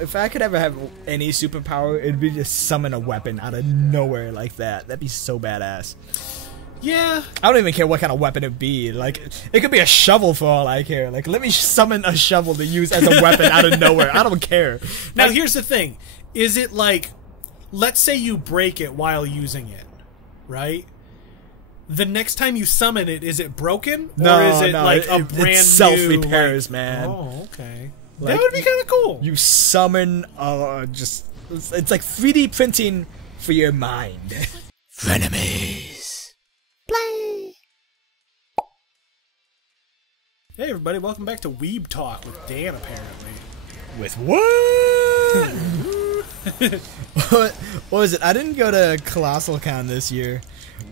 If I could ever have any superpower, it'd be just summon a weapon out of nowhere like that. That'd be so badass. Yeah. I don't even care what kind of weapon it'd be. Like, it could be a shovel for all I care. Like, let me summon a shovel to use as a weapon out of nowhere. I don't care. Now, here's the thing. Is it like, let's say you break it while using it, right? The next time you summon it, is it broken? Or is it like a brand it self-repairs, new, man. Oh, okay. Like, that would be kind of cool. You summon, it's like 3D printing for your mind. Frenemies. Play. Hey everybody, welcome back to Weeb Talk with Dan, apparently. With what? What was it? I didn't go to Colossal Con this year,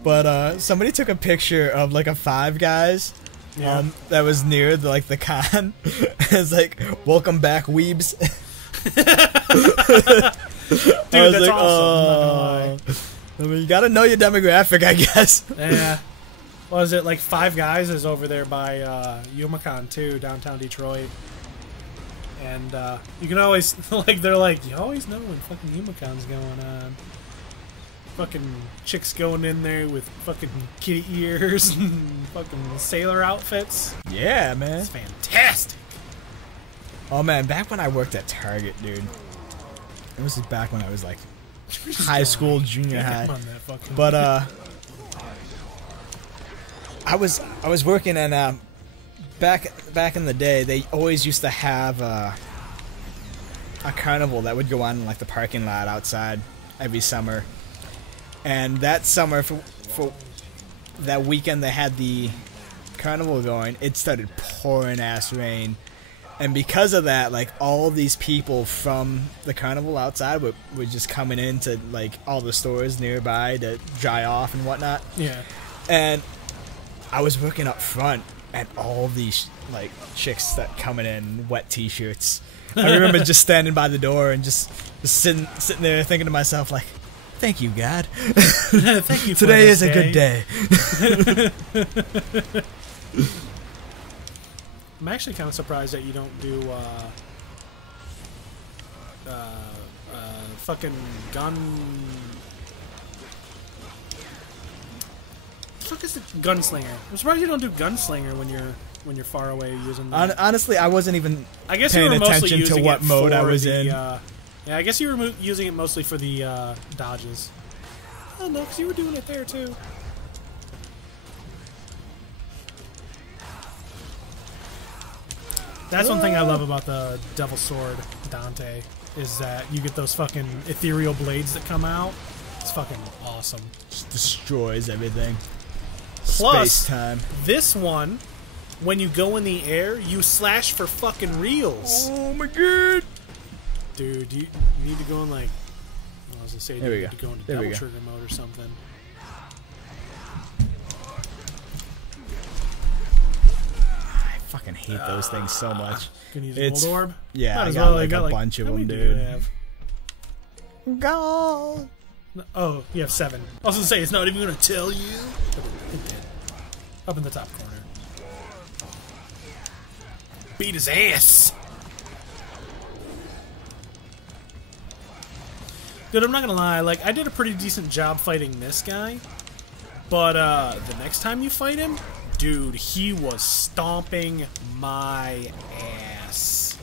but somebody took a picture of like a Five Guys that was near the con. It's like, welcome back, weebs. Dude, that's awesome. I mean, you gotta know your demographic, I guess. Yeah. What is it, like Five Guys is over there by Yumacon too, downtown Detroit. And you can always, they're like, you always know when fucking Yumacon's going on. Fucking chicks going in there with fucking kitty ears and fucking sailor outfits. Yeah, man. It's fantastic. Oh man, back when I worked at Target, dude. It was back when I was like high school, junior high. But I was working and back in the day, they always used to have a carnival that would go on in like the parking lot outside every summer. And that summer, for that weekend they had the carnival going, it started pouring ass rain. And because of that, like, all these people from the carnival outside were just coming into like all the stores nearby to dry off and whatnot. Yeah. And I was working up front, and all these like chicks that coming in wet t-shirts. I remember just standing by the door and just sitting there thinking to myself like, thank you, God. Thank you. Today is a good day. I'm actually kind of surprised that you don't do fucking gun. What the fuck is the gunslinger? I'm surprised you don't do gunslinger when you're far away using. Honestly, I wasn't even. I guess you were paying mostly attention using to what it mode for I was the, in. Yeah, I guess you were using it mostly for the dodges. Oh no, because you were doing it there too. That's one thing I love about the Devil Sword Dante, is that you get those fucking ethereal blades that come out. It's fucking awesome. Just destroys everything. Plus, Space-time. this one, when you go in the air, you slash for fucking reals. Oh my god! Dude, you need to go in like, I was gonna say, you need to go into Devil Trigger mode or something. I fucking hate those things so much. Can you use a gold orb? Yeah, Might I as got well. like got a bunch of how them, many do you dude. have? Go! Oh, you have 7. I was gonna say, it's not even gonna tell you. It did. Up in the top corner. Beat his ass! Dude, I'm not gonna lie, like, I did a pretty decent job fighting this guy, but, the next time you fight him, dude, he was stomping my ass.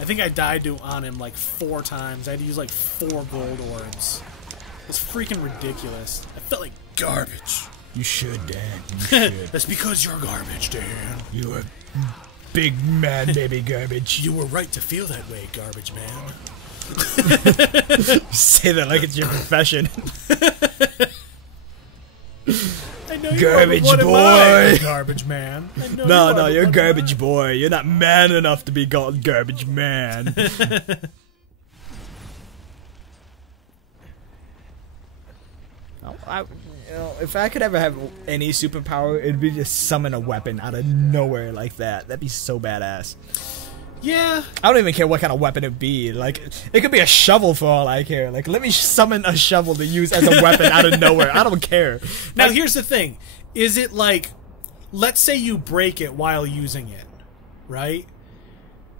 I think I died on him like 4 times. I had to use like 4 gold orbs. It was freaking ridiculous. I felt like garbage. You should, Dan. You should. That's because you're garbage, Dan. You are big man, baby garbage. You were right to feel that way, garbage man. Say that like it's your profession. I know you garbage are, boy. Garbage man. No, you're garbage boy. You're not man enough to be called garbage man. If I could ever have any superpower, it'd be just summon a weapon out of nowhere like that. That'd be so badass. Yeah. I don't even care what kind of weapon it'd be. Like, it could be a shovel for all I care. Like, let me summon a shovel to use as a weapon out of nowhere. I don't care. Now, here's the thing. Is it like, let's say you break it while using it, right?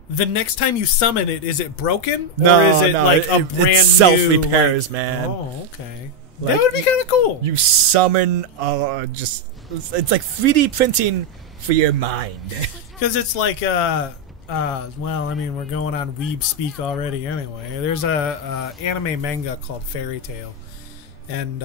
the next time you summon it, is it broken? No, or is it no, like a brand it self-repairs, new, man. Oh, okay. Like, that would be kind of cool. You summon, it's like 3D printing for your mind. Because it's like, well, I mean, we're going on weeb speak already anyway. There's a anime manga called Fairy Tail. And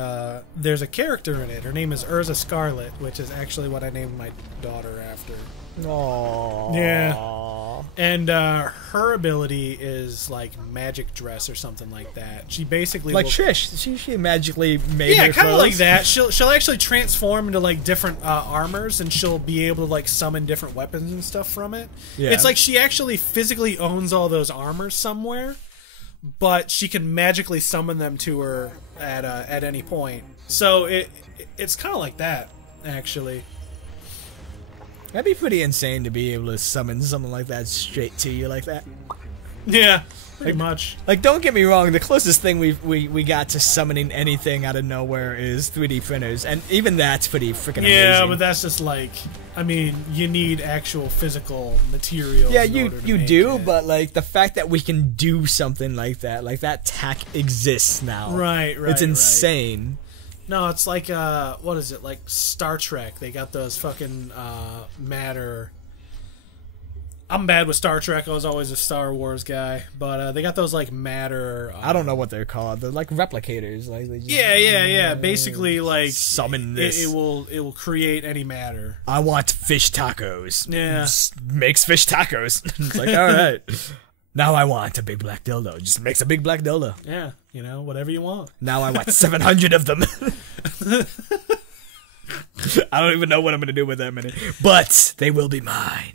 there's a character in it. Her name is Urza Scarlet, which is actually what I named my daughter after. Aww. Yeah. And her ability is like magic dress or something like that. She basically like Trish. She magically made yeah, her kind of clothes. like that. She'll actually transform into like different armors, and she'll be able to like summon different weapons and stuff from it. Yeah. It's like she actually physically owns all those armors somewhere, but she can magically summon them to her at any point. So it's kind of like that, actually. That'd be pretty insane to be able to summon something like that straight to you like that. Yeah, pretty much. Like, don't get me wrong, the closest thing we got to summoning anything out of nowhere is 3D printers, and even that's pretty freaking amazing. Yeah, but that's just like, I mean, you need actual physical materials. Yeah, in you order to you make do, it. but like the fact that we can do something like that tech exists now. Right, It's insane. No, it's like what is it? Like Star Trek. They got those fucking matter. I'm bad with Star Trek. I was always a Star Wars guy, but they got those like matter. I don't know what they're called. They're like replicators. Like they just, Yeah. Basically, like summon this. It will create any matter. I want fish tacos. Yeah, Just makes fish tacos. It's like, all right. Now I want a big black dildo. Just makes a big black dildo. Yeah, whatever you want. Now I want 700 of them. I don't even know what I'm gonna do with that many, but they will be mine.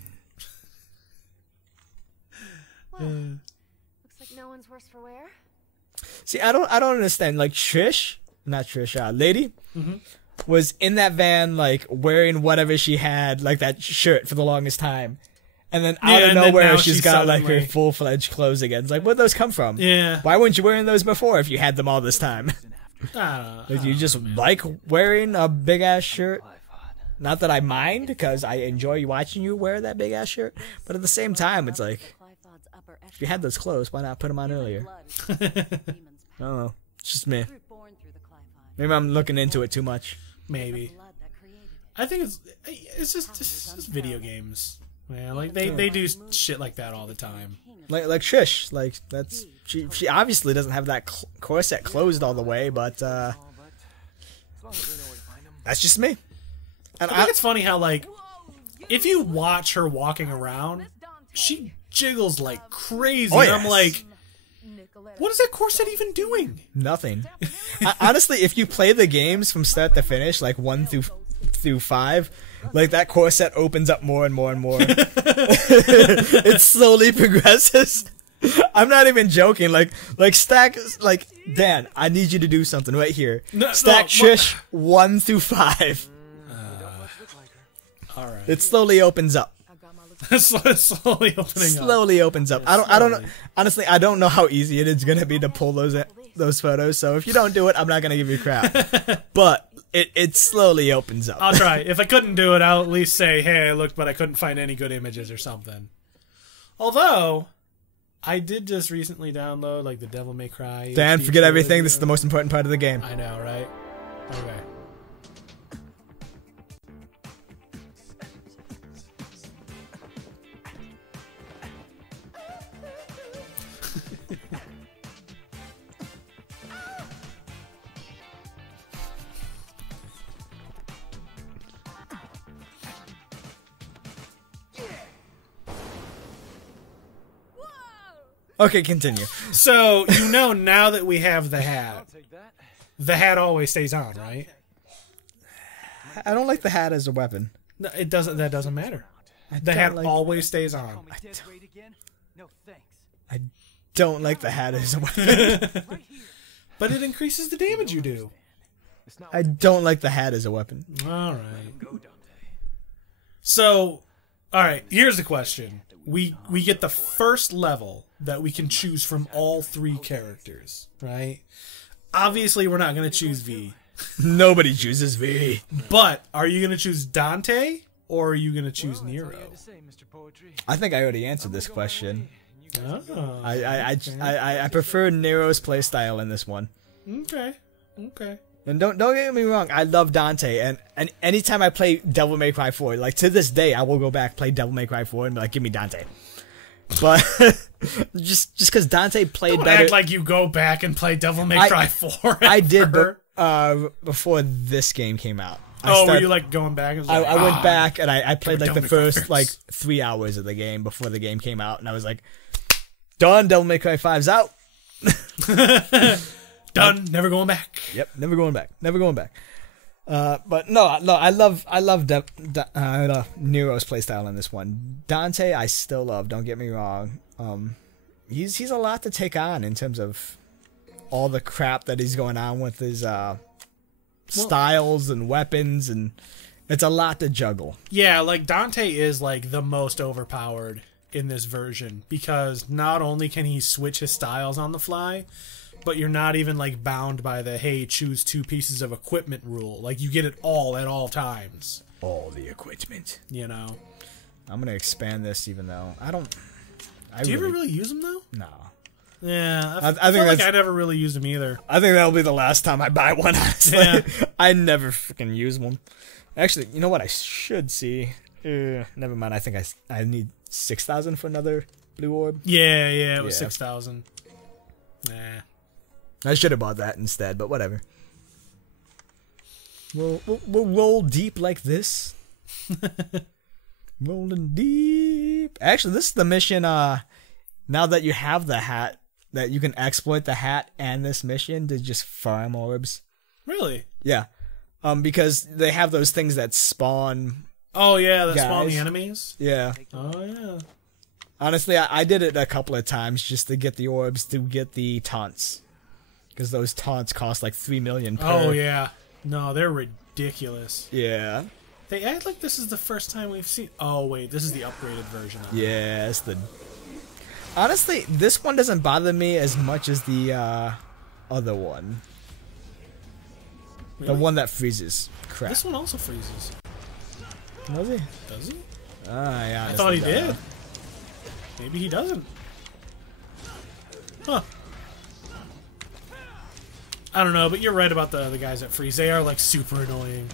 Looks like no one's worse for wear. See, I don't understand. Like Lady, was in that van like wearing whatever she had, like that shirt for the longest time. And then out of nowhere, she's got like her full-fledged clothes again. It's like, where'd those come from? Yeah. Why weren't you wearing those before if you had them all this time? Like, you just like wearing a big-ass shirt? Not that I mind, because I enjoy watching you wear that big-ass shirt. But at the same time, it's like, if you had those clothes, why not put them on earlier? I don't know. It's just me. Maybe I'm looking into it too much. Maybe. I think it's just video games. Yeah, like they do shit like that all the time. Like Trish, like that's she obviously doesn't have that corset closed all the way, but that's just me. And I think it's funny how like if you watch her walking around, she jiggles like crazy. Oh, and yes. I'm like, what is that corset even doing? Nothing. Honestly, if you play the games from start to finish, like 1 through 5, like that corset opens up more and more and more. It slowly progresses. I'm not even joking. Like stack, like Dan, I need you to do something right here. Stack Trish 1 through 5. All right. It slowly opens up. Slowly opening up. Slowly opens up. I don't know. Honestly, I don't know how easy it is gonna be to pull those photos. So if you don't do it, I'm not gonna give you crap. But it slowly opens up. I'll try. If I couldn't do it, I'll at least say, hey, I looked, but I couldn't find any good images or something. Although, I did just recently download, like, the Devil May Cry. Dan, HD forget everything. trilogy. This is the most important part of the game. I know, right? Okay. Okay, continue. So, now that we have the hat always stays on, right? I don't like the hat as a weapon. No, it doesn't. That doesn't matter. The hat always stays on. I don't like the hat as a weapon. But it increases the damage you do. I don't like the hat as a weapon. All right. So, all right. Here's the question: we get the first level that we can choose from all 3 characters, right? Obviously, we're not going to choose V. Nobody chooses V. But are you going to choose Dante or are you gonna choose Nero? I think I already answered this question. Oh, I prefer Nero's playstyle in this one. okay. And don't get me wrong, I love Dante, and anytime I play Devil May Cry 4, like to this day, I will go back, play Devil May Cry 4, and be like, give me Dante. But just because Dante played Don't better. act like you go back and play Devil May Cry 4. I did, but before this game came out. Were you like going back? And I went back and I played like the Devil May Cry first like 3 hours of the game before the game came out, and I was like, done. Devil May Cry 5's out. Done. Never going back. Yep, never going back. But no, I love Nero's playstyle in this one. Dante, I still love. Don't get me wrong. He's a lot to take on in terms of all the crap that he's going on with his styles and weapons, and it's a lot to juggle. Yeah, like Dante is like the most overpowered in this version because not only can he switch his styles on the fly, but you're not even like bound by the hey, choose 2 pieces of equipment rule. Like you get it all at all times. All the equipment. You know. I'm gonna expand this, even though I don't. Do you ever really use them though? No. Yeah, I think like I never really used them either. I think that'll be the last time I buy one. Honestly, yeah. I never freaking use one. Actually, you know what I should see? Never mind. I think I need 6,000 for another blue orb. Yeah, it was 6,000. Nah. I should have bought that instead, but whatever. We'll roll deep like this. Rolling deep. Actually, this is the mission. Now that you have the hat, that you can exploit the hat and this mission to just farm orbs. Really? Yeah. Because they have those things that spawn. Oh yeah, that spawn the enemies. Yeah. Oh yeah. Honestly, I did it a couple of times just to get the orbs to get the taunts. Because those taunts cost like 3 million per. Oh, yeah. No, they're ridiculous. Yeah. They act like this is the first time we've seen... Oh, wait. This is the upgraded version of it. Yeah, it's the... Honestly, this one doesn't bother me as much as the other one. Really? The one that freezes. Crap. This one also freezes. Does he? Does he? Yeah. I thought he did. Maybe he doesn't. Huh. I don't know, but you're right about the guys that freeze. They are, like, super annoying.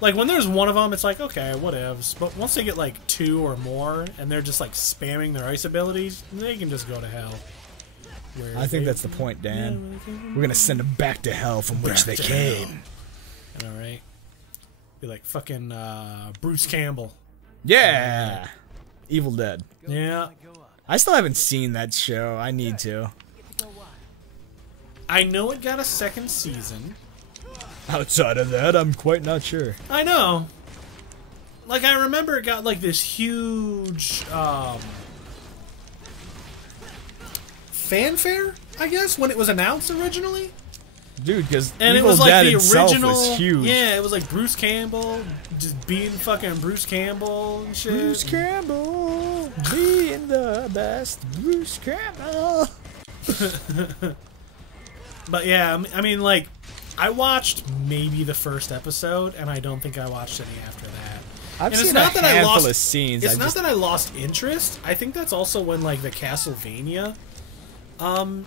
Like, when there's one of them, it's like, okay, whatevs. But once they get, like, 2 or more, and they're just, like, spamming their ice abilities, they can just go to hell. I think that's the point, Dan. Yeah, we're gonna send them back to hell from which they came. Alright. Be like fucking, Bruce Campbell. Yeah! Evil Dead. Yeah. I still haven't seen that show. I need to. I know it got a 2nd season. Outside of that, I'm quite not sure. I know. Like, I remember it got, like, this huge, fanfare, I guess, when it was announced originally. Dude, because Evil Dead the itself original, was huge. Yeah, it was like Bruce Campbell, just being fucking Bruce Campbell and shit. Bruce Campbell, being the best Bruce Campbell. But yeah, I mean, like, I watched maybe the first episode, and I don't think I watched any after that. I've seen a handful of scenes. It's not that I lost interest. I think that's also when, like, the Castlevania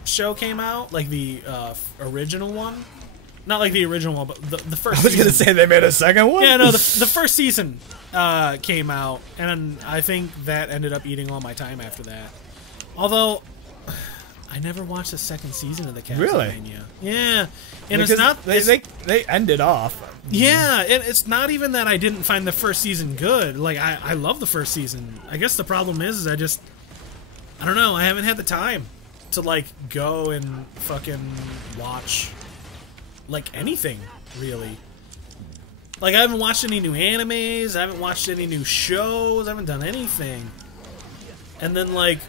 show came out, like the original one. Not like the original one, but the first season. I was gonna say they made a second one? Yeah, no, the first season came out, and I think that ended up eating all my time after that. Although... I never watched the 2nd season of the Castlevania. Really? Yeah, and because it's not. They ended off. Yeah, and it's not even that I didn't find the first season good. Like I love the first season. I guess the problem is I don't know. I haven't had the time to like go and fucking watch like anything really. Like I haven't watched any new animes. I haven't watched any new shows. I haven't done anything. And then like.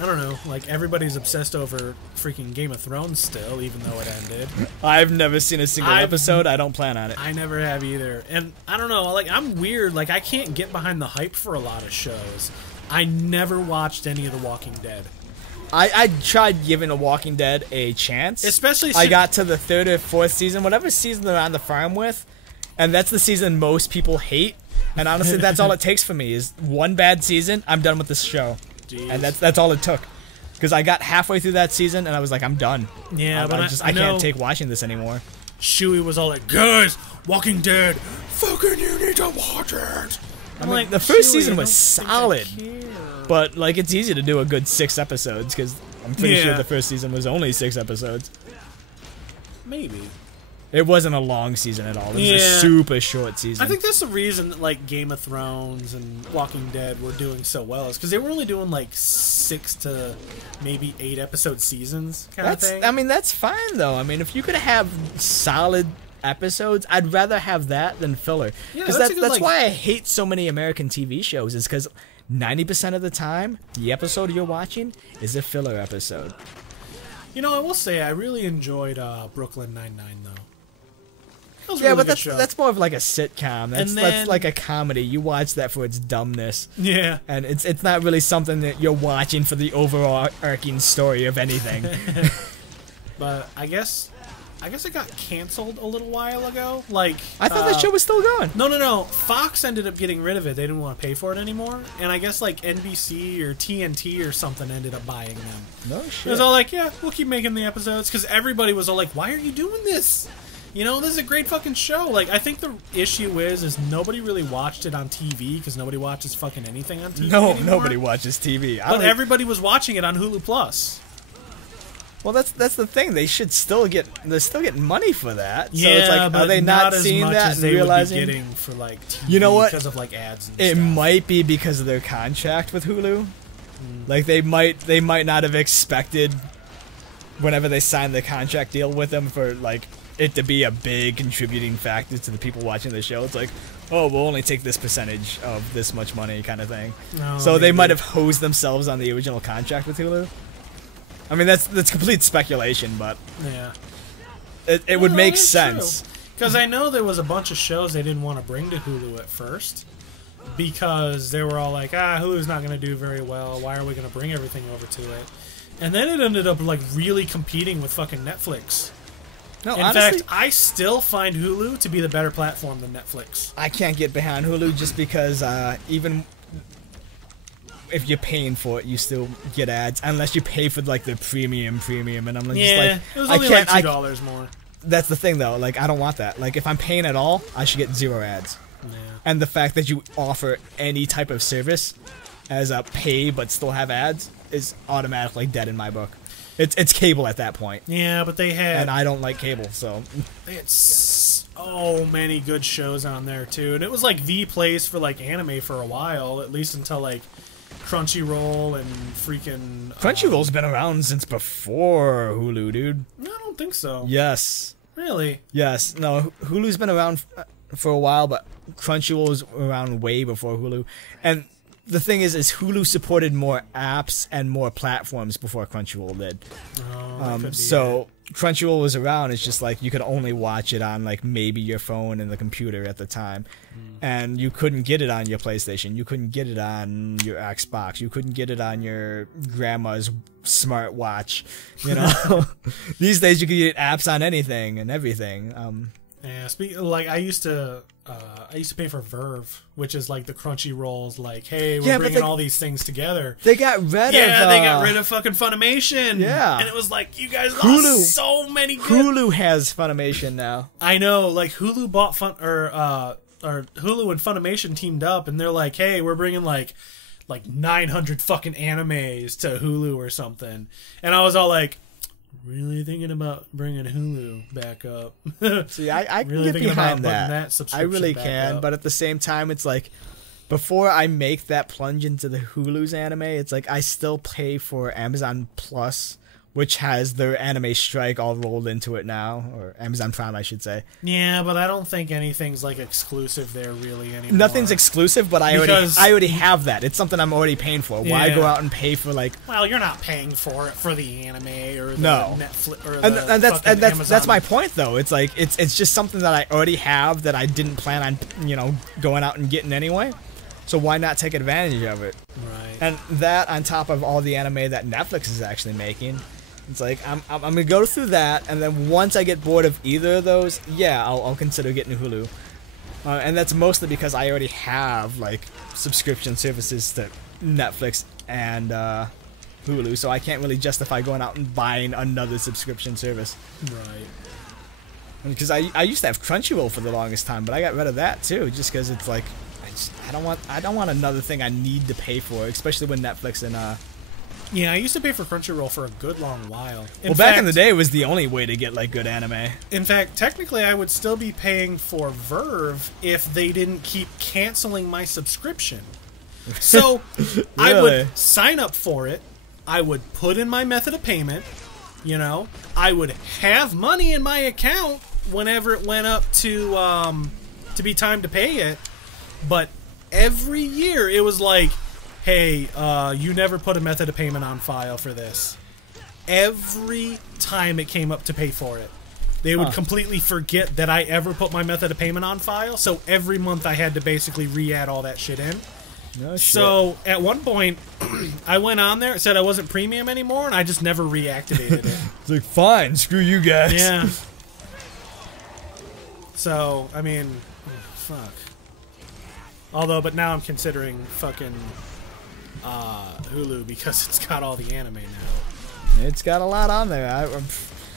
I don't know, like, everybody's obsessed over freaking Game of Thrones still, even though it ended. I've never seen a single episode. I don't plan on it. I never have either. And, I don't know, like, I'm weird. Like, I can't get behind the hype for a lot of shows. I never watched any of The Walking Dead. I tried giving The Walking Dead a chance. Especially... I got to the 3rd or 4th season, whatever season they're on the farm with, and that's the season most people hate. And honestly, that's all it takes for me is one bad season. I'm done with this show, Jeez. and that's all it took. Because I got halfway through that season and I was like, I'm done. Yeah, but I can't take watching this anymore. Shuey was all like, guys, Walking Dead, fucking you need to watch it. I mean, the first season was solid, but like it's easy to do a good 6 episodes because I'm pretty sure the first season was only 6 episodes. Maybe. It wasn't a long season at all. It was a super short season. I think that's the reason that like Game of Thrones and Walking Dead were doing so well is because they were only doing like 6 to maybe 8 episode seasons kind of thing. I mean, that's fine though. I mean, if you could have solid episodes, I'd rather have that than filler. Because that's why I hate so many American TV shows is because 90% of the time, the episode you're watching is a filler episode. You know, I will say I really enjoyed Brooklyn Nine-Nine though. Yeah, but that's more of like a sitcom. That's like a comedy. You watch that for its dumbness. Yeah. And it's not really something that you're watching for the overarching story of anything. But I guess it got canceled a little while ago. Like I thought that show was still going. No. Fox ended up getting rid of it. They didn't want to pay for it anymore. And I guess like NBC or TNT or something ended up buying them. No shit. It was all like, yeah, we'll keep making the episodes because everybody was all like, why are you doing this? You know, this is a great fucking show. Like, I think the issue is nobody really watched it on TV because nobody watches fucking anything on TV anymore. Nobody watches TV. But everybody was watching it on Hulu Plus. Well, that's the thing. They should still get. They're still getting money for that. So Yeah, it's like, but are they not seeing that and realizing? Would be getting for like TV you know what? Because of like ads. And it stuff. might be because of their contract with Hulu. Like they might not have expected whenever they signed the contract deal with them for like it to be a big contributing factor to the people watching the show. It's like, oh, we'll only take this percentage of this much money kind of thing. No, so they might have hosed themselves on the original contract with Hulu. I mean, that's complete speculation, but yeah, it would make sense. Because I know there was a bunch of shows they didn't want to bring to Hulu at first because they were all like, Hulu's not going to do very well. Why are we going to bring everything over to it? And then it ended up like really competing with fucking Netflix. No, in honestly, fact, I still find Hulu to be the better platform than Netflix. I can't get behind Hulu just because even if you're paying for it, you still get ads unless you pay for like the premium, and I'm just like, it was only like $2 more. That's the thing though. Like, I don't want that. Like, if I'm paying at all, I should get 0 ads. Yeah. And the fact that you offer any type of service as a pay but still have ads is automatically dead in my book. It's cable at that point. Yeah, but they had... And I don't like cable, so... They had so many good shows on there, too. And it was, like, the place for, like, anime for a while, at least until, like, Crunchyroll and freaking... Crunchyroll's been around since before Hulu, dude. I don't think so. Yes. Really? Yes. No, Hulu's been around for a while, but Crunchyroll was around way before Hulu. And... the thing is Hulu supported more apps and more platforms before Crunchyroll did. So Crunchyroll was around. It's just like you could only watch it on like maybe your phone and the computer at the time, and you couldn't get it on your PlayStation. You couldn't get it on your Xbox. You couldn't get it on your grandma's smartwatch. You know, these days you can get apps on anything and everything. Yeah, like I used to pay for Verve, which is like the Crunchyroll's like, hey, we're bringing all these things together. They got rid of... Yeah, they got rid of fucking Funimation. Yeah. And it was like, you guys lost so many good... Hulu has Funimation now. I know, like Hulu bought or Hulu and Funimation teamed up, and they're like, hey, we're bringing like 900 fucking animes to Hulu or something. And I was all like... really thinking about bringing Hulu back up. See, I can really get behind that. I really can, up. but at the same time, it's like, before I make that plunge into the Hulu's anime, it's like I still pay for Amazon Plus, which has their anime strike all rolled into it now, or Amazon Prime, I should say. Yeah, but I don't think anything's like exclusive there really anymore. Nothing's exclusive, but I already have that. It's something I'm already paying for. Why go out and pay for like? Well, you're not paying for it for the anime or the Netflix or and that's my point though. It's like it's just something that I already have that I didn't plan on going out and getting anyway. So why not take advantage of it? Right. And that on top of all the anime that Netflix is actually making. It's like, I'm gonna go through that, and then once I get bored of either of those, yeah, I'll consider getting Hulu. And that's mostly because I already have like subscription services to Netflix and Hulu, so I can't really justify going out and buying another subscription service. Right. Because I used to have Crunchyroll for the longest time, but I got rid of that too, just because it's like I don't want another thing I need to pay for, especially when Netflix and Yeah, I used to pay for Crunchyroll for a good long while. Back in the day, it was the only way to get like good anime. In fact, technically, I would still be paying for Verve if they didn't keep canceling my subscription. So Really? I would sign up for it. I would put in my method of payment. You know, I would have money in my account whenever it went up to be time to pay it. But every year, it was like, hey, you never put a method of payment on file for this. Every time it came up to pay for it, they would completely forget that I ever put my method of payment on file, so every month I had to basically re-add all that shit in. No shit. So, at one point, I went on there, it said I wasn't premium anymore, and I just never reactivated it. It's like, fine, screw you guys. Yeah. So, I mean, fuck. Although, but now I'm considering fucking Hulu because it's got all the anime now. It's got a lot on there.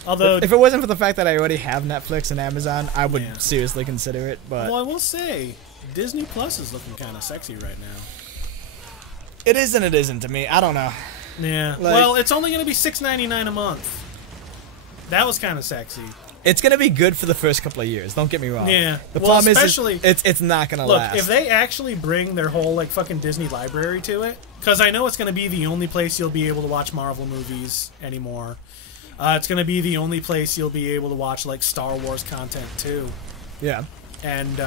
Although, if it wasn't for the fact that I already have Netflix and Amazon, I would seriously consider it. But well, I will say, Disney Plus is looking kind of sexy right now. it is and it isn't to me. I don't know. Yeah. Like, well, it's only going to be $6.99 a month. That was kind of sexy. It's gonna be good for the first couple of years. Don't get me wrong. Yeah. The well, problem especially, is it's not gonna look, last. if they actually bring their whole like fucking Disney library to it, because I know it's going to be the only place you'll be able to watch Marvel movies anymore. It's going to be the only place you'll be able to watch like Star Wars content too. Yeah. And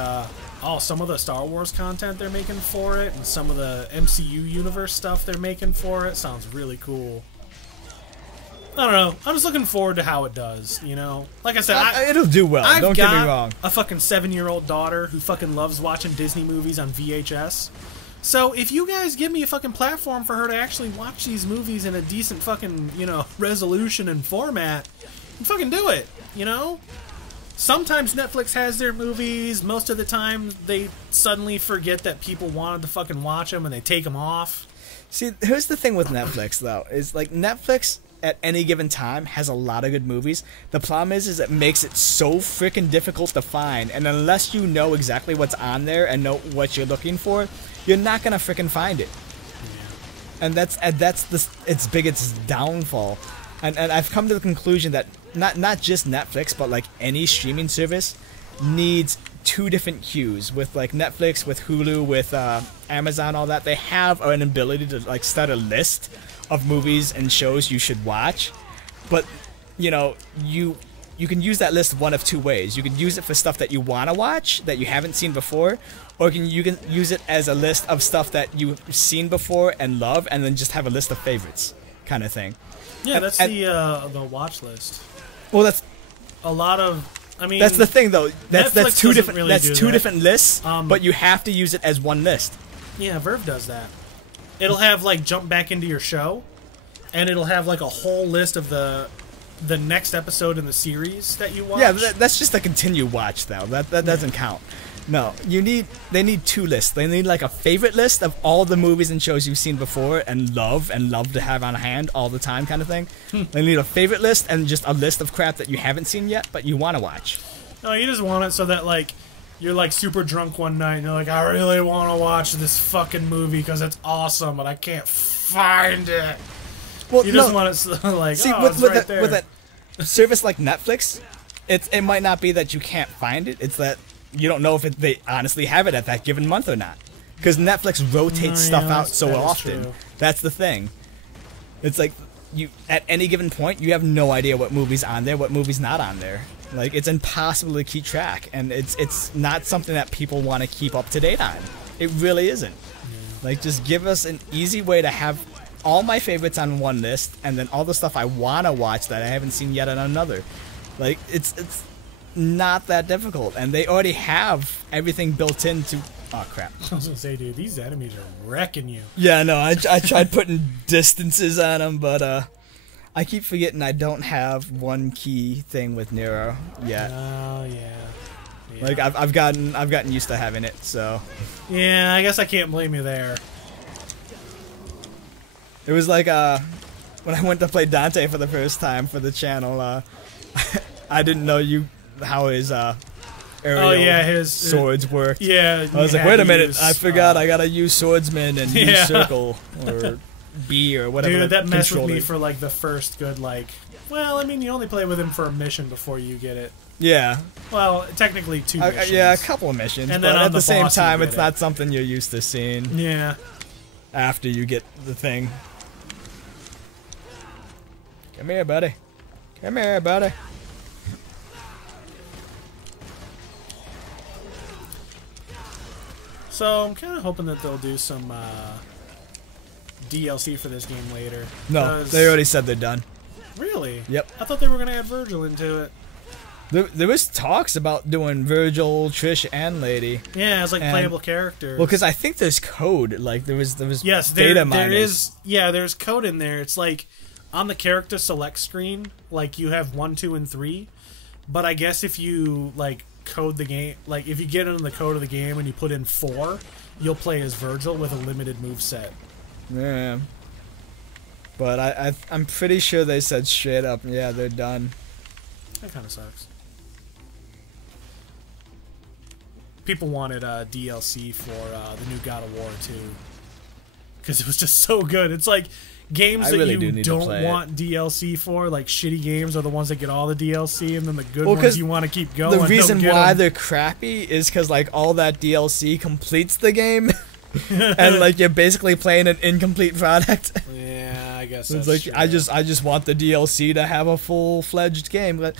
some of the Star Wars content they're making for it, and some of the MCU universe stuff they're making for it sounds really cool. I don't know. I'm just looking forward to how it does, you know? Like I said, It'll do well. Don't get me wrong. I've got a fucking 7-year-old daughter who fucking loves watching Disney movies on VHS. So if you guys give me a fucking platform for her to actually watch these movies in a decent fucking, you know, resolution and format, fucking do it, you know? Sometimes Netflix has their movies. Most of the time, they suddenly forget that people wanted to fucking watch them and they take them off. See, here's the thing with Netflix, though. Is like Netflix at any given time has a lot of good movies. The problem is it makes it so freaking difficult to find, and unless you know exactly what's on there and know what you're looking for, you're not gonna freaking find it. Yeah. And that's its biggest downfall. And I've come to the conclusion that not just Netflix, but like any streaming service needs two different queues. With like Netflix, with Hulu, with Amazon, all that, they have an ability to like start a list of movies and shows you should watch, but you know, you can use that list one of two ways. You can use it for stuff that you want to watch that you haven't seen before, or you can use it as a list of stuff that you've seen before and love, and then just have a list of favorites kind of thing. Yeah, that's the watch list. Well, that's a lot of. I mean, that's the thing though. That's two different. Really that's two different lists, but you have to use it as one list. Yeah, Verve does that. It'll have like jump back into your show, and it'll have like a whole list of the next episode in the series that you watch. Yeah, that's just a continue watch though. That doesn't count. No, they need two lists. They need like a favorite list of all the movies and shows you've seen before and love to have on hand all the time kind of thing. They need a favorite list and just a list of crap that you haven't seen yet but you want to watch. No, you just want it so that like you're like super drunk one night and you're like, I really want to watch this fucking movie because it's awesome, but I can't find it. Well, you just want it so, like, see, it's right there. With a service like Netflix, it might not be that you can't find it. It's that you don't know if they honestly have it at that given month or not. Because Netflix rotates stuff out so often. True. That's the thing. It's like you at any given point you have no idea what movie's on there, what movie's not on there. Like it's impossible to keep track, and it's not something that people want to keep up to date on. It really isn't. Yeah. Like just give us an easy way to have all my favorites on one list, and then all the stuff I want to watch that I haven't seen yet on another. Like it's not that difficult, and they already have everything built into. Oh crap! I was gonna say, dude, these enemies are wrecking you. Yeah, no, I tried putting distances on them, but I keep forgetting I don't have one key thing with Nero yet. Oh yeah. Yeah. Like I've gotten used to having it. So yeah, I guess I can't blame you there. it was like when I went to play Dante for the first time for the channel. I didn't know how his aerial swords worked. Yeah, I was like, wait a minute, I forgot I gotta use swordsman and use circle or B or whatever. Dude, that messed with me for like the first good well, I mean, you only play with him for a mission before you get it. Yeah. Well, technically 2 missions. Yeah, a couple of missions, and but then at the same time, it's it. not something you're used to seeing. Yeah. After you get the thing. Come here, buddy. Come here, buddy. So I'm kind of hoping that they'll do some DLC for this game later. No, they already said they're done. Really? Yep. I thought they were going to add Virgil into it. There was talks about doing Virgil, Trish, and Lady. Yeah, as playable characters. Well, because I think there's code. Like there was yes, data there is. Yeah, there's code in there. It's like on the character select screen, like you have 1, 2, and 3. But I guess if you code the game, if you get into the code of the game and you put in 4, you'll play as Virgil with a limited moveset. Yeah. But I'm pretty sure they said straight up, yeah, they're done. That kind of sucks. People wanted DLC for the new God of War 2 because it was just so good. It's like games that you don't want DLC for, like shitty games, are the ones that get all the DLC, and then the good ones you want to keep going. The reason why they're crappy is because all that DLC completes the game, and you're basically playing an incomplete product. Yeah, I guess it's that's true. I just want the DLC to have a full-fledged game, but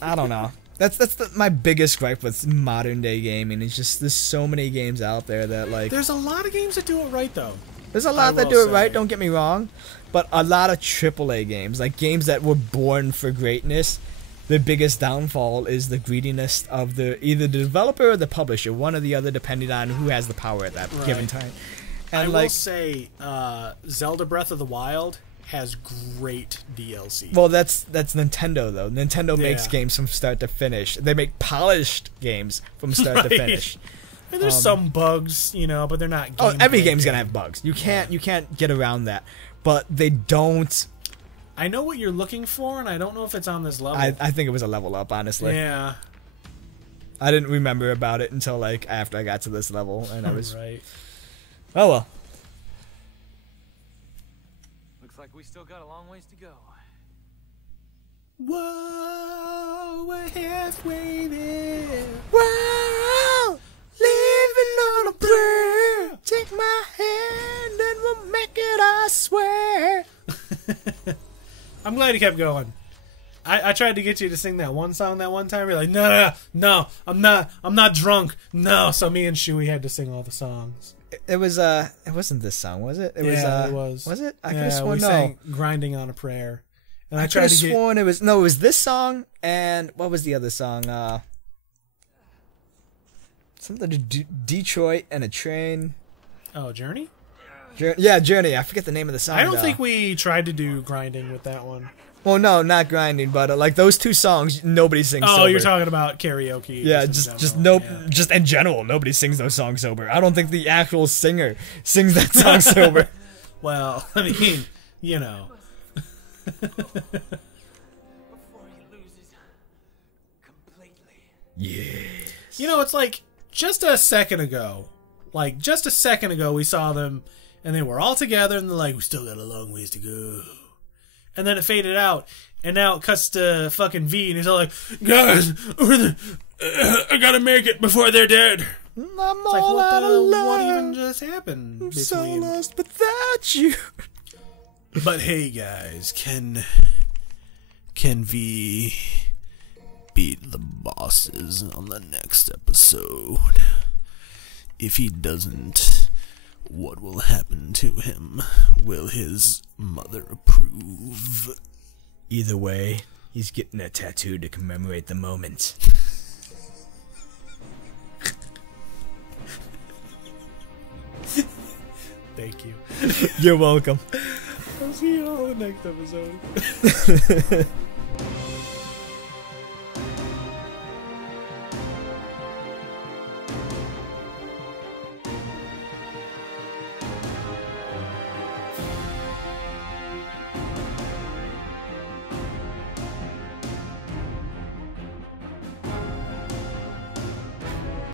I don't know. That's my biggest gripe with modern day gaming. It's just there's so many games out there that There's a lot of games that do it right though. There's a lot that do it right, don't get me wrong, but a lot of AAA games, games that were born for greatness, the biggest downfall is the greediness of either the developer or the publisher, one or the other, depending on who has the power at that given time. And I will say, Zelda Breath of the Wild has great DLC. Well, that's Nintendo though. Nintendo makes games from start to finish. They make polished games from start to finish. And there's some bugs, but they're not. Every game's gonna have bugs. You can't get around that. But they don't. I know what you're looking for, and I don't know if it's on this level. I think it was a level up, honestly. Yeah. I didn't remember about it until after I got to this level, and I was right. Oh well. Looks like we still got a long ways to go. Whoa, we're halfway there. Whoa, living on a prayer. Take my hand and we'll make it, I swear. I'm glad you kept going. I tried to get you to sing that one song that one time. You're like, no, I'm not drunk. No, so me and Shuey had to sing all the songs. It wasn't this song, was it? It was. Was it? I could have sworn we sang "Grinding on a Prayer," and I could have sworn it was. No, it was this song, and what was the other song? Something to Detroit and a train. Oh, Journey. Yeah, Journey. I forget the name of the song. I don't think we tried to do grinding with that one. Well, no, not grinding, but those two songs, nobody sings sober. Oh, you're talking about karaoke. Yeah, just in general, nobody sings those songs sober. I don't think the actual singer sings that song sober. Well, I mean, Before he loses completely. Yeah. It's like just a second ago, we saw them, and they were all together, and they're like, we still got a long ways to go. And then it faded out, and now it cuts to fucking V, and he's all like, guys, I gotta make it before they're dead. I'm all out of love. What even just happened? I'm so lost without you. But hey, guys, can V beat the bosses on the next episode? If he doesn't, what will happen to him? Will his mother approve? Either way, he's getting a tattoo to commemorate the moment. Thank you. You're welcome. I'll see you all in the next episode.